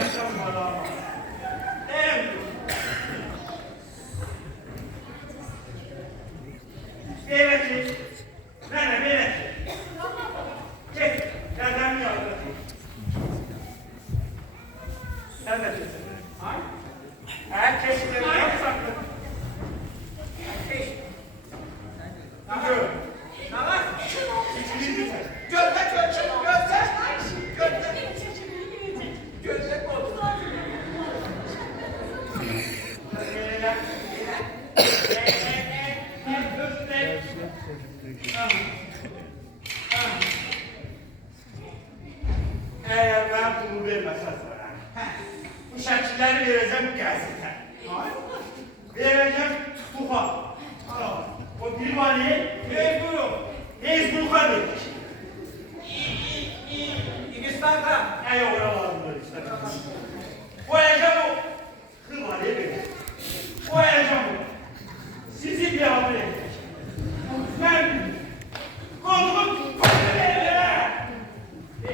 verməsən bana. Deyəm. Belə ki, mənə belə ki. Get, qədəmi yardım. Sən də kesin. Ay? Kesin. Ay, sakın. Kesin. Ne var? Ne var? Gözle, gözle, gözle. Gözle oldu. Eğer ben bunu vermezsem sana, bu şekilleri vereceğim gazete. Vereceğim tutuğa. O divani Hezbollah dedik. İngistan'da. Yok oralarında işte. Koyacağım o kıvaliye verir. Koyacağım o. Sizi bir hamle edecek. Ben kolumu koyacağım.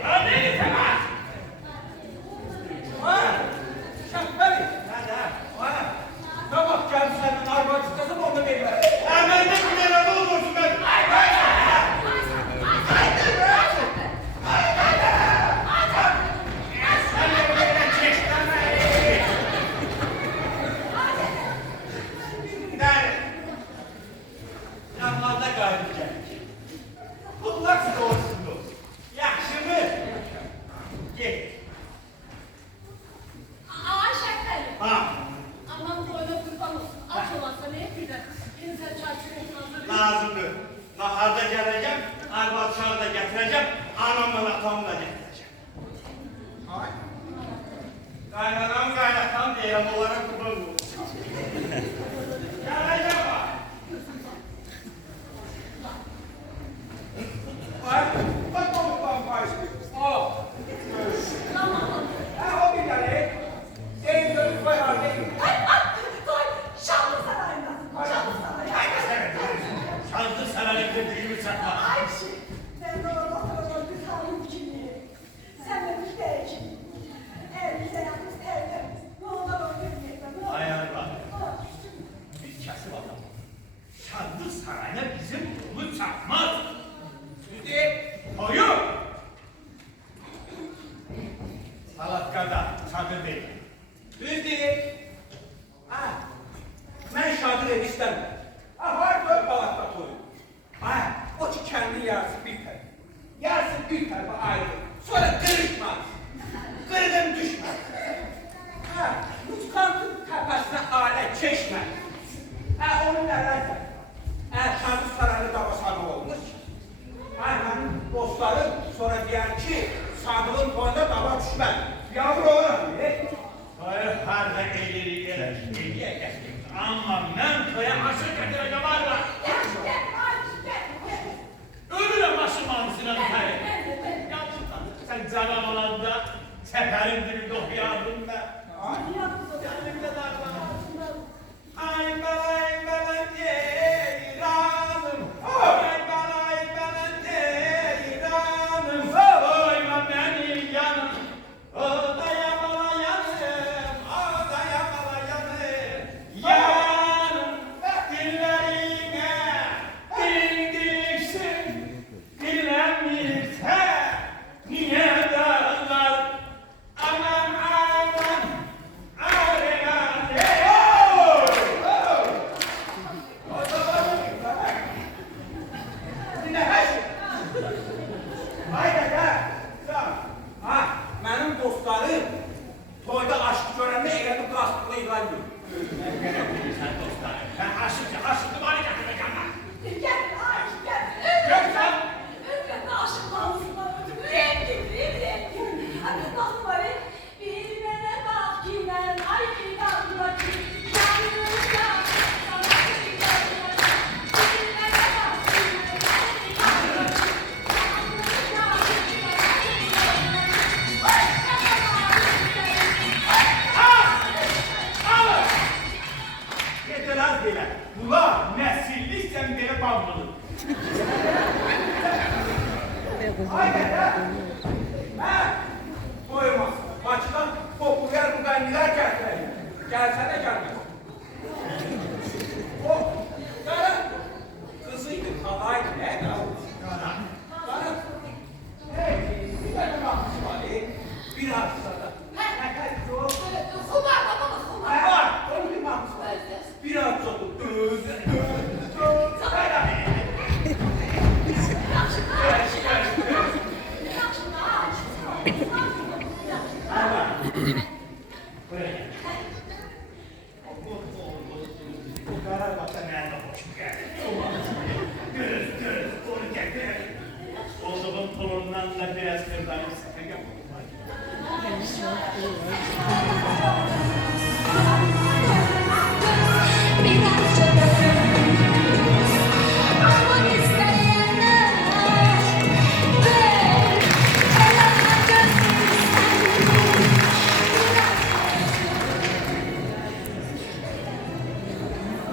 Anneni temaz. Şahbeli. Nerede? Tamam geldi senin arabacıkası mı onu benim? Ben de bir yere olursun ben. Lazımdır. Naharda geleceğim, arbatçağı da getireceğim, anamla atamı da getireceğim. Ay. Kaynanam kaynatam diye olarak kurban olsun. Geleceğim bak. Ay, bak babam başlıyor. O. Ha, o bir tane. Senin dönüp var artık. Şanlı sarayına. Şanlı sarayına. Şanlı sarayında düğümü satma. Ayşe, ben de orada oturuyorum bir halim kimliği. Sen de bir de kim? Evimize yakın tertemiz. Ne olur öldürmeyelim. Ayar bak. Bir kesip adam. Şanlı sarayına bizim yolu çakmaz. Düzdü. Hayır. Salatkada, Çadır Bey. Düzdür. Ha, ben Şadır ev istemem. Ha, var dört balakta koyun. Ha, o ki kendi yarısı bir tane. Yarısı bir tane ayrı. Sonra kırışmaz. Kırgın düşmez. Ha, muskantın tepesine alet çeşme. Ha, onu derlerse. Şadır saraylı davasanı olmuş. Ha, benim dostlarım sonra diyer ki, Sadık'ın koyunda dava düşmez. Yavru olur. Hayır, her de eğleri geliye geçtim. Ama ben köye aşık getireceğim arla. Ölürüm başım ağzına kayıp. Sen canım olanda seferin dibinde okuyardın da. Kendimde darla. Ay belan ceyranım. Ay belan ceyranım. Oyma beni yanım. O da yamala yanım. O da yamala yanım. Yanım dillerine dindirsin. Dinlenmirse niye dağlar? Aman aman. Mənim dostlarım toyda aşk görəndə elə bir qastıqlı ilan görür. Sen dostlarım. Ben aşıklı bari getireceğim ben. Gel, Ayşe, gel. Gökçen. Ömrümde aşık namusuna öldüm. Rendim. Nasıl var? Bilmene bak ki ben ay fidanla ki. Yanımda sana fidanla ki. Bilmene bak ki ben ay fidanla ki. Yeter az bile. Ula nesilli sen beni bağladın. Aynen ha? Ha? Koymaz. Baştan toplu Gelsene gelme. O Kara kızıydı, kalaydı ne? Kara. Hey, bir tane mahsus var. Biraz sada. Kumar baba kumar. Var, onun bir mahsus var. Biraz sada. O zaman torundan da biraz kırdanım sıkacağım. Biraz çok aman isteyenler ver elama gözleri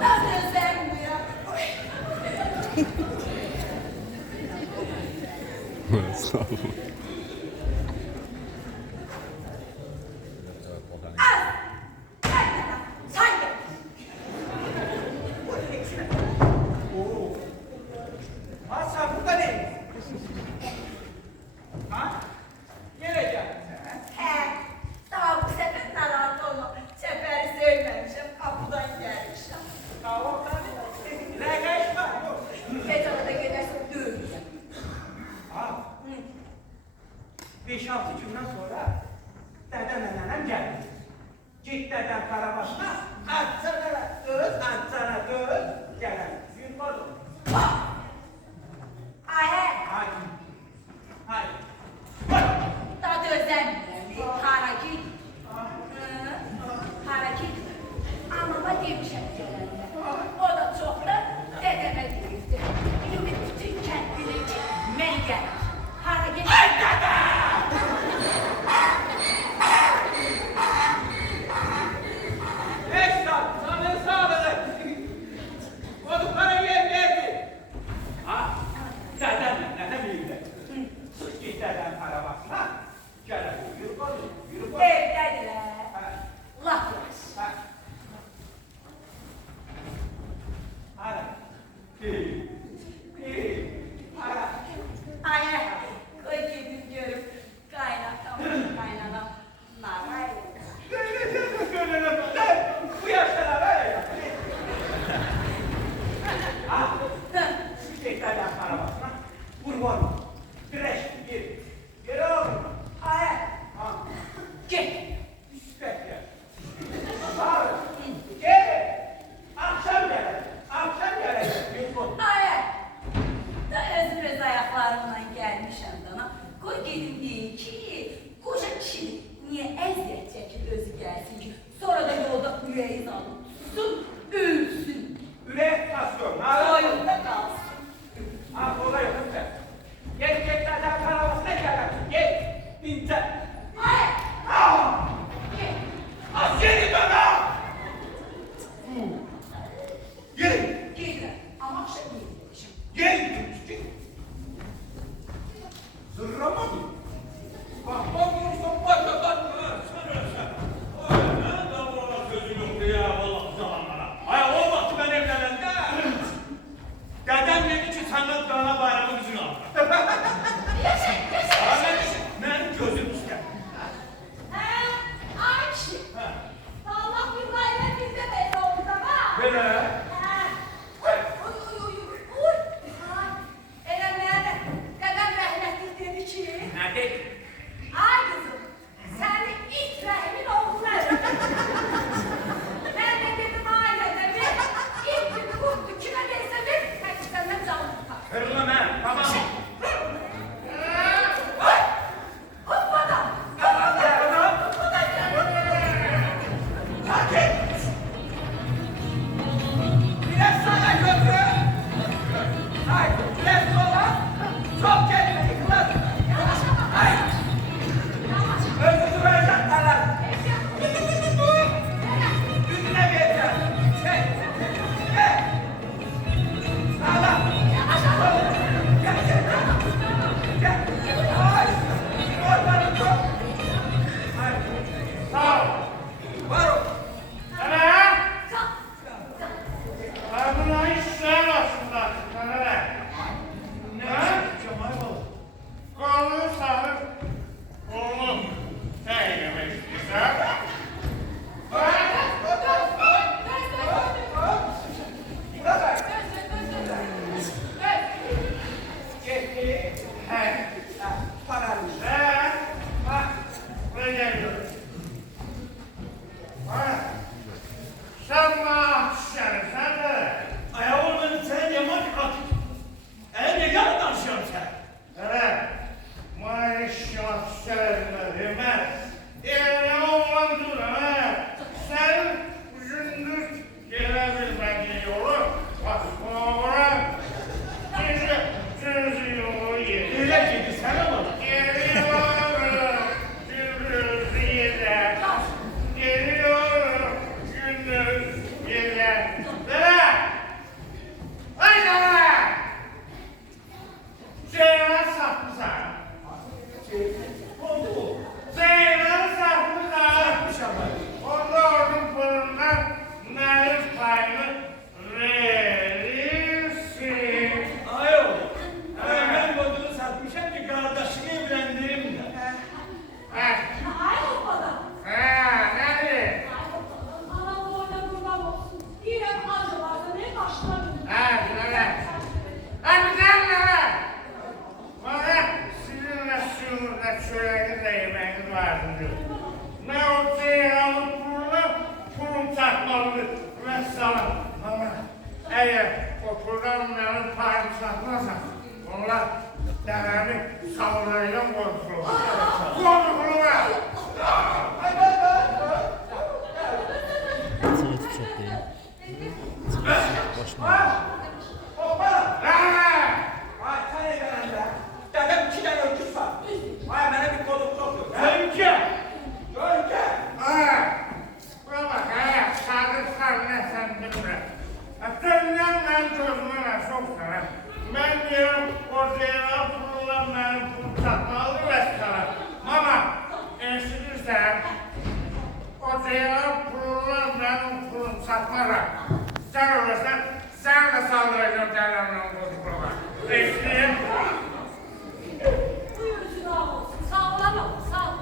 sen nasıl sevmiyor. Sağ olun. Ha sen burada ne? Ha? Geleceksin sen. He, daha bu sefer narahat olma. Seferi sevmemişim, kapıdan gelmişim. Tamam da ne geç var? Petala da gelirse döveceğim. Ha. 5-6 gündən sonra dədəmlə nənəm gəldi. Git dədəm Karabaşına, atsana döz, gələm. Gün oldu. Ayə, Haydi. Haydi. daha dözəmirəm. Hara git? Hara git? Anama demişəm gələndə. O da çoxdan dədəmə deyirdi. İndi bütün kənd bilir ki, mən gəlir. Hara git? Ay dədə! Esnaf, canın sağlığı. Oldukları yer verdi. Ha? Dədəmlə nənəm iyiydi. Git dədəm Karabaşına, gələm. Yürü oldu, yürü oldu. Evdədirlər. Ha. Laf yaş. Ha. Hara. İyi. İyi. Hara. Ayə, qoy gedim görüm. Qaynatam, qaynanam. Naray. Bu yaşlara böyle yap. Ha, şeytanlar arabasına kurban. Güreş, gir oğlum. Ayə, Ha, get. bekle. Sağ ol. Gel. Akşam gel. Akşam gel. Yusuf. Ayə, da özüm öz ayaqlarımla gəlmişəm dana. Qoy gedim deyim ki, qoca kişi niyə əziyyət çəkir özü gəlsin ki, sonra da yolda ürəyi alıb tutsun, ölsün. Ürek tasıyor. Soyunda qalsın. Ha, kolay yok sen. Gel, deden arabasına gel. Gel. İnce. Ayə, Ah! get. Askeri bana! Gel. Gedirəm, amma axşam yedirmişəm. Gel. Zırrama mı? Bak, yoksa başa bakma. Sen. Ay ne davranma sözü yoktu ya valla. geliyorum. Sen ne yapıyorsun sen de? Ayağımın sen yaman at. Eğer yalan danışıyorsun sen. Evet. Maaş yapsaydı ben. Yani oğlan dur ha. Sen gündüz gelebilmediği yolu. Bak sonra. Cüzü yolu yedi. Öyle dedi sen ama. Geliyorum gündüz yedi. Geliyorum gündüz yedi. Bela! Haydi bela! Zeynep satmışlar. Oldu. Zeynep satmışlar. Yapmış ama. Onda onun burnundan nail payını verirsin. Ayol. Ben kodunu satmışım ki kardeşimi evlendireyim de. Ha, Ay olmadı. nerede? Anam orada kurban olsun. Diyem acılarda ne başlarım. Nere? Hadi sen nere? Bana sizinle suyunuzla çöreğiniz de yemeğiniz vardı diyor. Ne o Zeynep'in burnuna kurum takmalı ve sana. Ama eğer o programların payını satmazsan onlar devemi saldıracağım konuşulur. Konuşulur ha! Sana tutacak değil. Başına. Hoppala. Lan! Ay sen evlenende. Dedem 2 tane öküz var. Ay bana bir kodum sokuyor. Önce! Görünce. Buna bak ha, sadık ne sen bilme. Senden ben gözüme soksana. Ben diyorum o Zeynep kurulan benim kurtarmalı restoran. Ama eşitirsen o Zeynep kurulan benim kurum satmara. Sen olursan sen de saldıracaksın Zeynep'in bozukluğuna. Eşliğim. Buyursun ağam olsun. Sağlama. Sağ ol.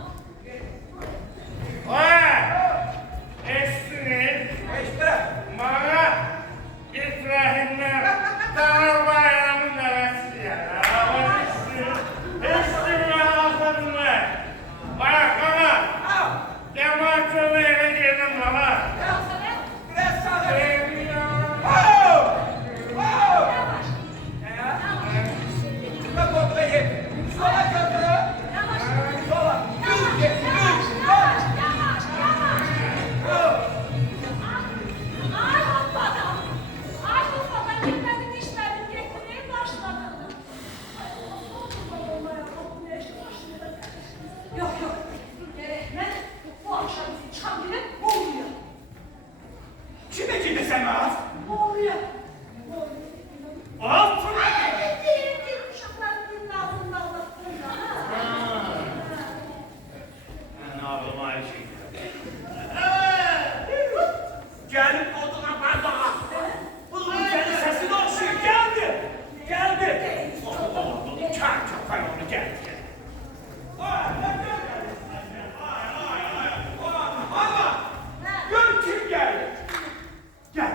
Eşliğim. İşte. Bana İbrahim'le Dağ Bayramı'nın nevesi ya. Üstüme altınlar. Bana. Yaman eve girdim bana. Biraz sana. Biraz sağda. Sevmiyorum. Oh! Oh! Yavaş. Bak koduna ye. Sola götürü. Yavaş. Sola. Düz git. Düz. Yavaş. Yavaş. Yavaş. Oh! Ay hoppala. Ay hoppala. Gitmedin içmedin. Getirmeye başladın. Ay olmaya kapı ne işi başında. Yok yok. Gerekmez. Bu akşam çıkan bile boğuluyor. Kime ciddi sen az? Boğuluyor. Az. Ay değil uşakların dilin ağzında anlattığında. Ne yapalım aynı şey. Gelip oduna bardağa. Bunun kendi sesi de oluşuyor. Geldi. Geldi. Çak çak hay onu geldi. Ama gör kim geldi. Gel.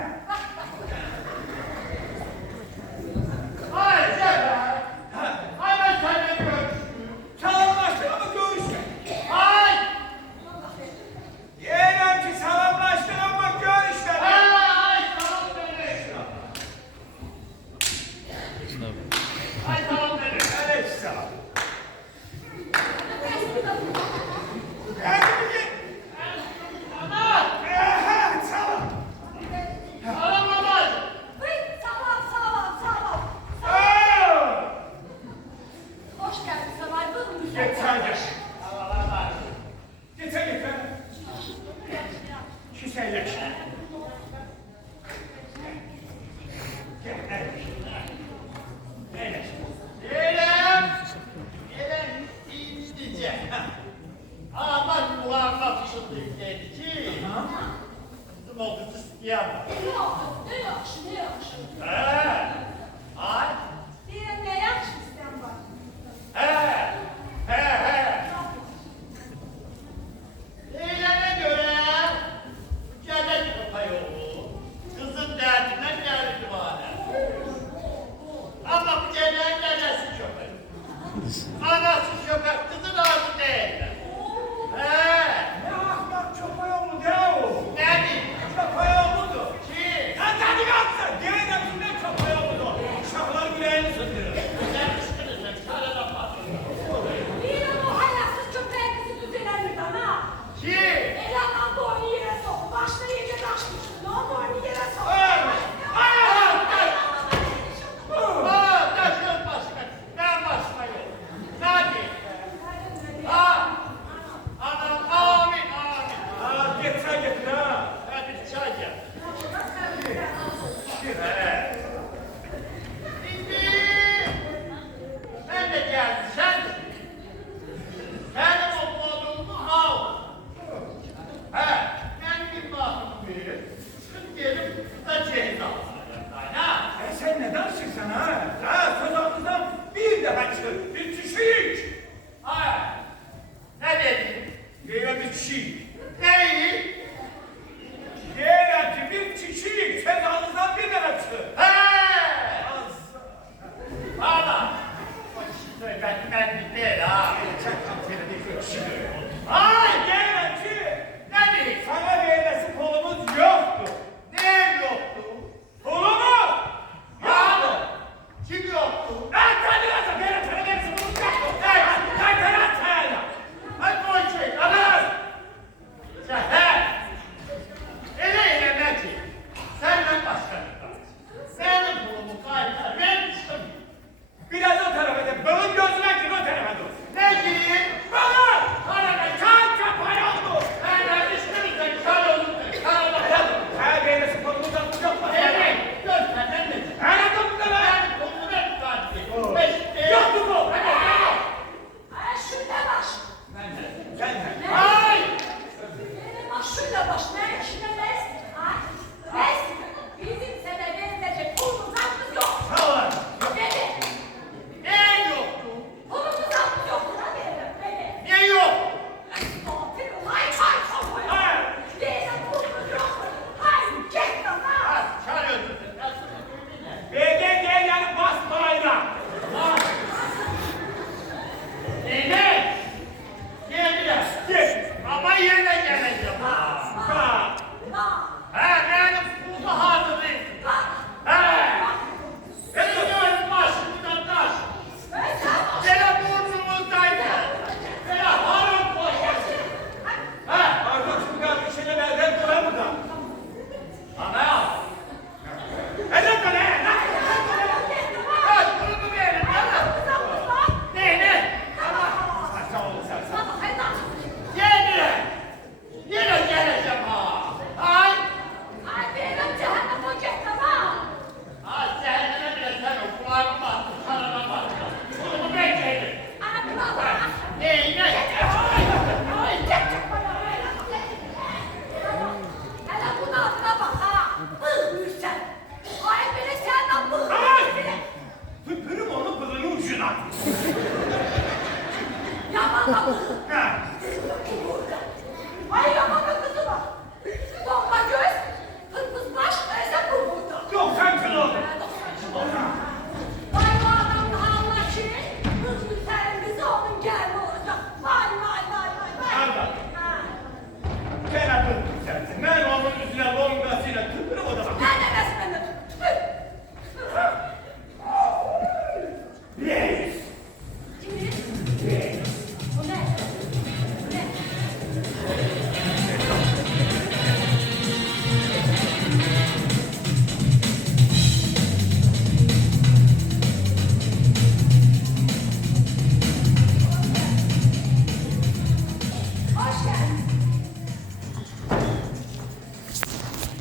Ay gel. Ay ben seninle görüşmüyorum. Selamlaştık ama görüşme. Ay. Yeğenim ki selamlaştık ama görüşme. Ay tamam beni. Ay tamam beni. Aleykümselam. Geldi mi ki? Ana. Selam. Ana baba. Hoş geldin Sabay. Buyurun Geç müsaade. sen geç. Geç sen geç. Şu sen geç. Gel, evet. Evet. Gelen izleyecek. Ama bu anlatışın dedi ki, bizim o kız isteyen var. Ne yakşı, ne yakşı. Ay, Diye ne yakşı isteyen var. he,